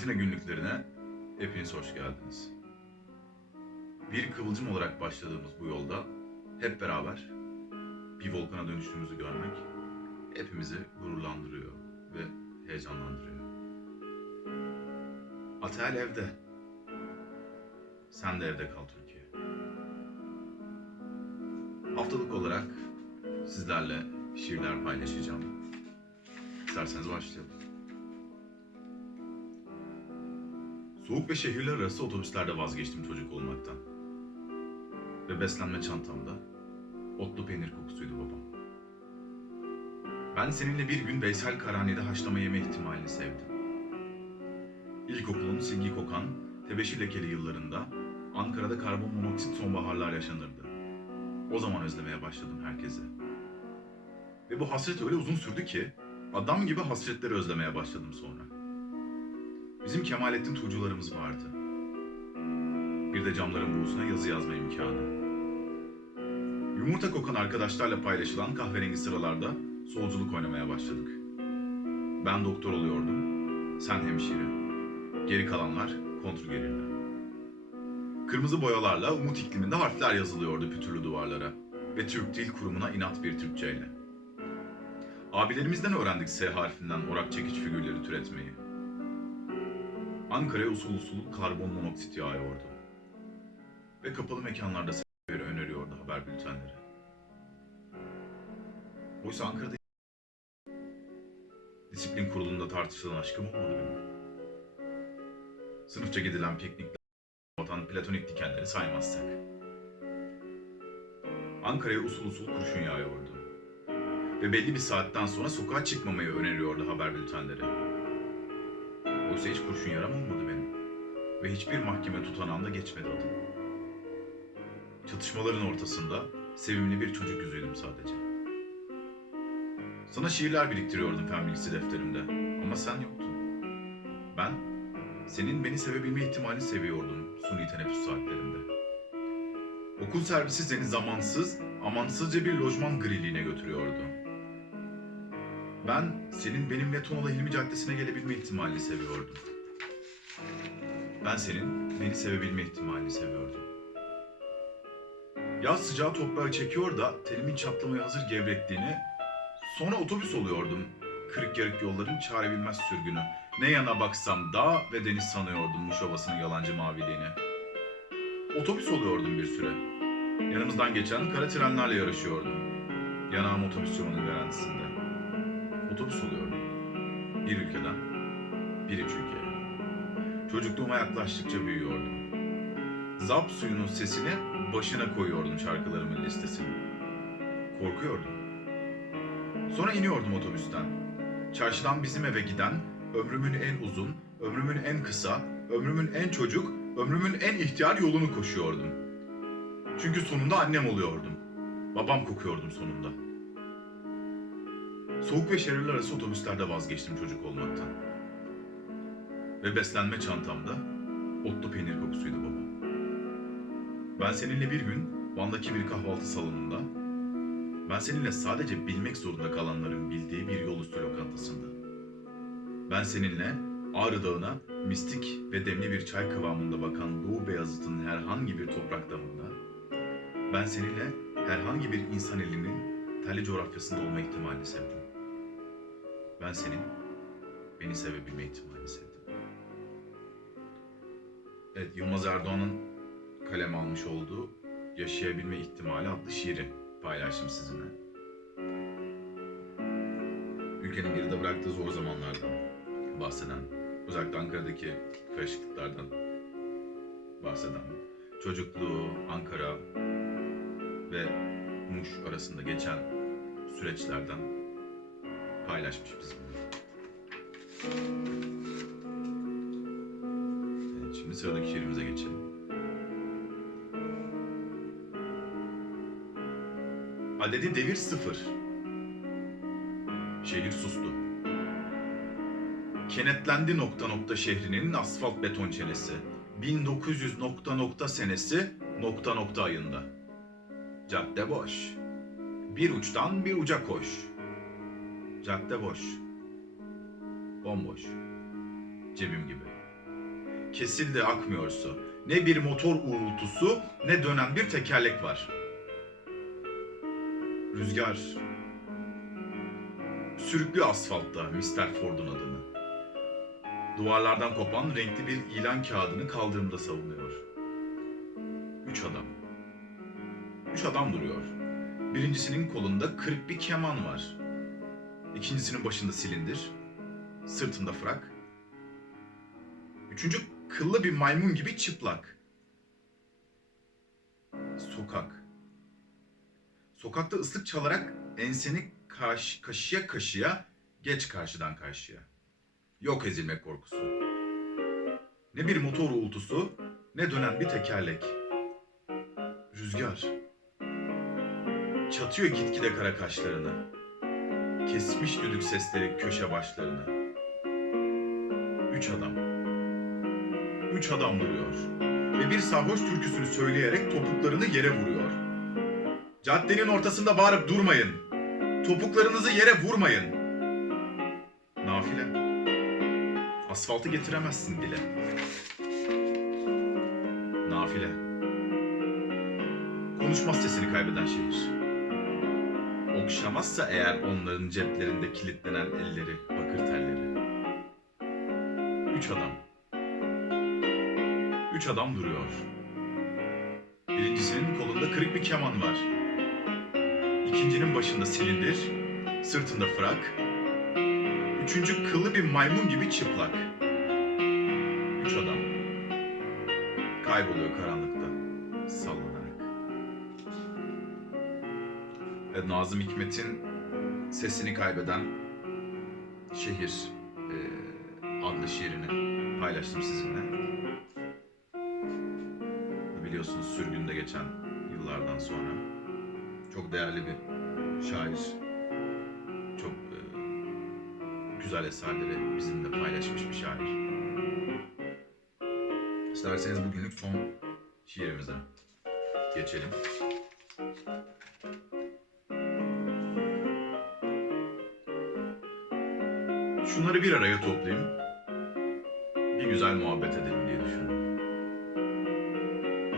Karantina günlüklerine hepiniz hoş geldiniz. Bir kıvılcım olarak başladığımız bu yolda hep beraber bir volkana dönüştüğümüzü görmek hepimizi gururlandırıyor ve heyecanlandırıyor. Atel evde. Sen de evde kal Türkiye. Haftalık olarak sizlerle şiirler paylaşacağım. İsterseniz başlayalım. Soğuk ve şehirler arası otobüslerde vazgeçtim çocuk olmaktan. Ve beslenme çantamda otlu peynir kokusuydu babam. Ben seninle bir gün Veysel Karani'de haşlama yeme ihtimalini sevdim. İlkokulun silgi kokan, tebeşir lekeli yıllarında Ankara'da karbon monoksit sonbaharlar yaşanırdı. O zaman özlemeye başladım herkese. Ve bu hasret öyle uzun sürdü ki adam gibi hasretleri özlemeye başladım sonra. Bizim Kemalettin Tuğcularımız vardı. Bir de camların buğusuna yazı yazma imkanı. Yumurta kokan arkadaşlarla paylaşılan kahverengi sıralarda solculuk oynamaya başladık. Ben doktor oluyordum, sen hemşire. Geri kalanlar kontrgerilla. Kırmızı boyalarla umut ikliminde harfler yazılıyordu pütürlü duvarlara ve Türk Dil Kurumu'na inat bir Türkçeyle. Abilerimizden öğrendik S harfinden orak çekiç figürleri türetmeyi. Ankara'ya usul usul karbon monoksit yağıyordu. Ve kapalı mekanlarda sefer öneriyordu haber bültenleri. Oysa Ankara'da disiplin kurulunda tartışılan aşkım olmadı benim. Sınıfça gidilen piknikler, vatan platonik dikenleri saymazsak. Ankara'ya usul usul kurşun yağıyordu. Ve belli bir saatten sonra sokağa çıkmamayı öneriyordu haber bültenleri. Oysa hiç kurşun yaram olmadı benim. Ve hiçbir mahkeme tutanağında geçmedi adım. Çatışmaların ortasında sevimli bir çocuk yüzüydüm sadece. Sana şiirler biriktiriyordum fen bilgisi defterimde. Ama sen yoktun. Ben, senin beni sevebilme ihtimalini seviyordum suni teneffüs saatlerinde. Okul servisi seni zamansız, amansızca bir lojman griliğine götürüyordu. Ben senin benimle Tonalı Hilmi Caddesi'ne gelebilme ihtimalini seviyordum. Ben senin beni sevebilme ihtimalini seviyordum. Yaz sıcağı toprağı çekiyor da tenimin çatlamaya hazır gevrekliğini, sonra otobüs oluyordum. Kırık yarık yolların çarebilmez sürgünü. Ne yana baksam dağ ve deniz sanıyordum Muş Ovası'nın yalancı maviliğini. Otobüs oluyordum bir süre. Yanımızdan geçen kara trenlerle yarışıyordum. Yanağım otobüs camının garantisinde. Otobüs oluyordum. Bir ülkeden, bir ülkeye. Çocukluğuma yaklaştıkça büyüyordum. Zap suyunun sesini başına koyuyordum şarkılarımın listesini. Korkuyordum. Sonra iniyordum otobüsten. Çarşıdan bizim eve giden, ömrümün en uzun, ömrümün en kısa, ömrümün en çocuk, ömrümün en ihtiyar yolunu koşuyordum. Çünkü sonunda annem oluyordum. Babam kokuyordum sonunda. Soğuk ve şehirler arası otobüslerde vazgeçtim çocuk olmaktan. Ve beslenme çantamda otlu peynir kokusuydu babam. Ben seninle bir gün Van'daki bir kahvaltı salonunda, ben seninle sadece bilmek zorunda kalanların bildiği bir yol üstü lokantasında. Ben seninle Ağrı Dağı'na mistik ve demli bir çay kıvamında bakan Doğu Beyazıt'ın herhangi bir toprak damında, ben seninle herhangi bir insan elinin telli coğrafyasında olma ihtimalini sevdim. Ben senin beni sevebilme ihtimalini sevdim. Evet, Yılmaz Erdoğan'ın kalem almış olduğu Yaşayabilme ihtimali adlı şiiri paylaştım sizinle. Ülkenin geride bıraktığı zor zamanlardan bahseden, özellikle Ankara'daki karışıklıklardan bahseden, çocukluğu, Ankara ve Muş arasında geçen süreçlerden paylaşmış bizimle. Evet, şimdi sıradaki şiirimize geçelim. Adedi devir sıfır. Şehir sustu. Kenetlendi nokta nokta şehrinin asfalt beton çenesi. 1900 nokta nokta senesi nokta nokta ayında. Cadde boş. Bir uçtan bir uca koş. Cadde boş. Bomboş. Cebim gibi. kesildi akmıyor su. Ne bir motor uğultusu ne dönen bir tekerlek var. Rüzgar sürüklü asfaltta Mr. Ford'un adını. Duvarlardan kopan renkli bir ilan kağıdını kaldırımda savunuyor. Üç adam. Üç adam duruyor. Birincisinin kolunda kırık bir keman var. İkincisinin başında silindir, sırtında frak. Üçüncü kıllı bir maymun gibi çıplak. Sokak. Sokakta ıslık çalarak enseni kaş, kaşıya kaşıya geç karşıdan karşıya. Yok ezilmek korkusu. Ne bir motor uğultusu ne dönen bir tekerlek. Rüzgar. Çatıyor gitgide kara kaşlarını. Kesmiş düdük sesleri köşe başlarını. Üç adam. Üç adam duruyor. Ve bir sarhoş türküsünü söyleyerek topuklarını yere vuruyor. Caddenin ortasında bağırıp durmayın. Topuklarınızı yere vurmayın. Nafile. Asfaltı getiremezsin dile. Nafile. Konuşmaz sesini kaybeden şehir. Okşamazsa eğer onların ceplerinde kilitlenen elleri, bakır telleri. Üç adam. Üç adam duruyor. Birincisinin kolunda kırık bir keman var. İkincinin başında silindir, sırtında frak. Üçüncü kıllı bir maymun gibi çıplak. Üç adam. Kayboluyor karanlıkta, Nazım Hikmet'in sesini kaybeden şehir e, adlı şiirini paylaştım sizinle. Biliyorsunuz sürgünde geçen yıllardan sonra çok değerli bir şair. Çok e, güzel eserleri bizimle paylaşmış bir şair. İsterseniz bugünlük son şiirimize geçelim. Şunları bir araya toplayayım. Bir güzel muhabbet edelim diye düşündüm.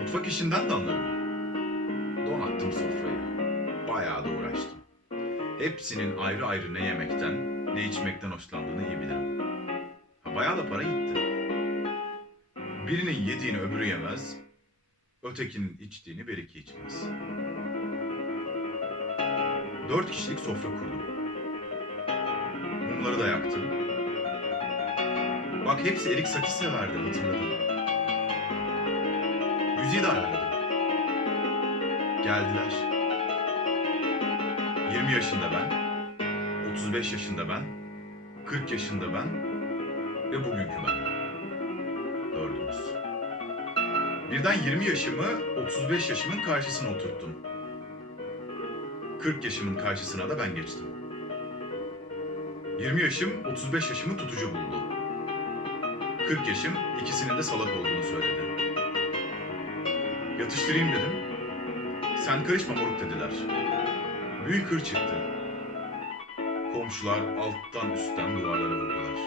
Mutfak işinden de anlarım. Donattım sofrayı. Bayağı da uğraştım. Hepsinin ayrı ayrı ne yemekten, ne içmekten hoşlandığını iyi bilirim. Ha, bayağı da para gitti. Birinin yediğini öbürü yemez, ötekinin içtiğini bir iki içmez. Dört kişilik sofra kurdum. Mumları da yaktım. Bak hepsi erik sakız severdi hatırladım. Müziği de ayarladım. Geldiler. 20 yaşında ben, 35 yaşında ben, 40 yaşında ben ve bugünkü ben. Dördümüz. Birden 20 yaşımı 35 yaşımın karşısına oturttum. 40 yaşımın karşısına da ben geçtim. 20 yaşım 35 yaşımı tutucu buldu. 40 yaşım ikisinin de salak olduğunu söyledi. Yatıştırayım dedim. Sen karışma moruk dediler. Büyük hır çıktı. Komşular alttan üstten duvarlara vurdular.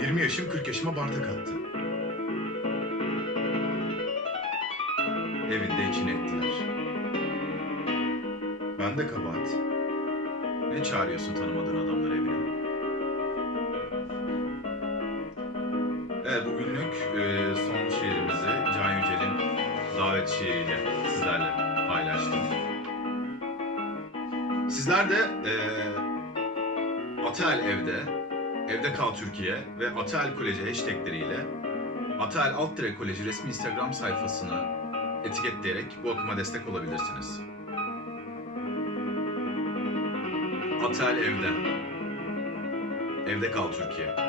20 yaşım 40 yaşıma bardak attı. Evinde içine ettiler. Ben de kabahat. Ne çağırıyorsun tanımadığın adamları evine? Evet bugünlük e, son şiirimizi Can Yücel'in davet şiiriyle sizlerle paylaştım. Sizler de e, Atel Evde, Evde Kal Türkiye ve Atel Koleji hashtagleriyle Atel Alt Koleji resmi Instagram sayfasını etiketleyerek bu akıma destek olabilirsiniz. Atel Evde, Evde Kal Türkiye.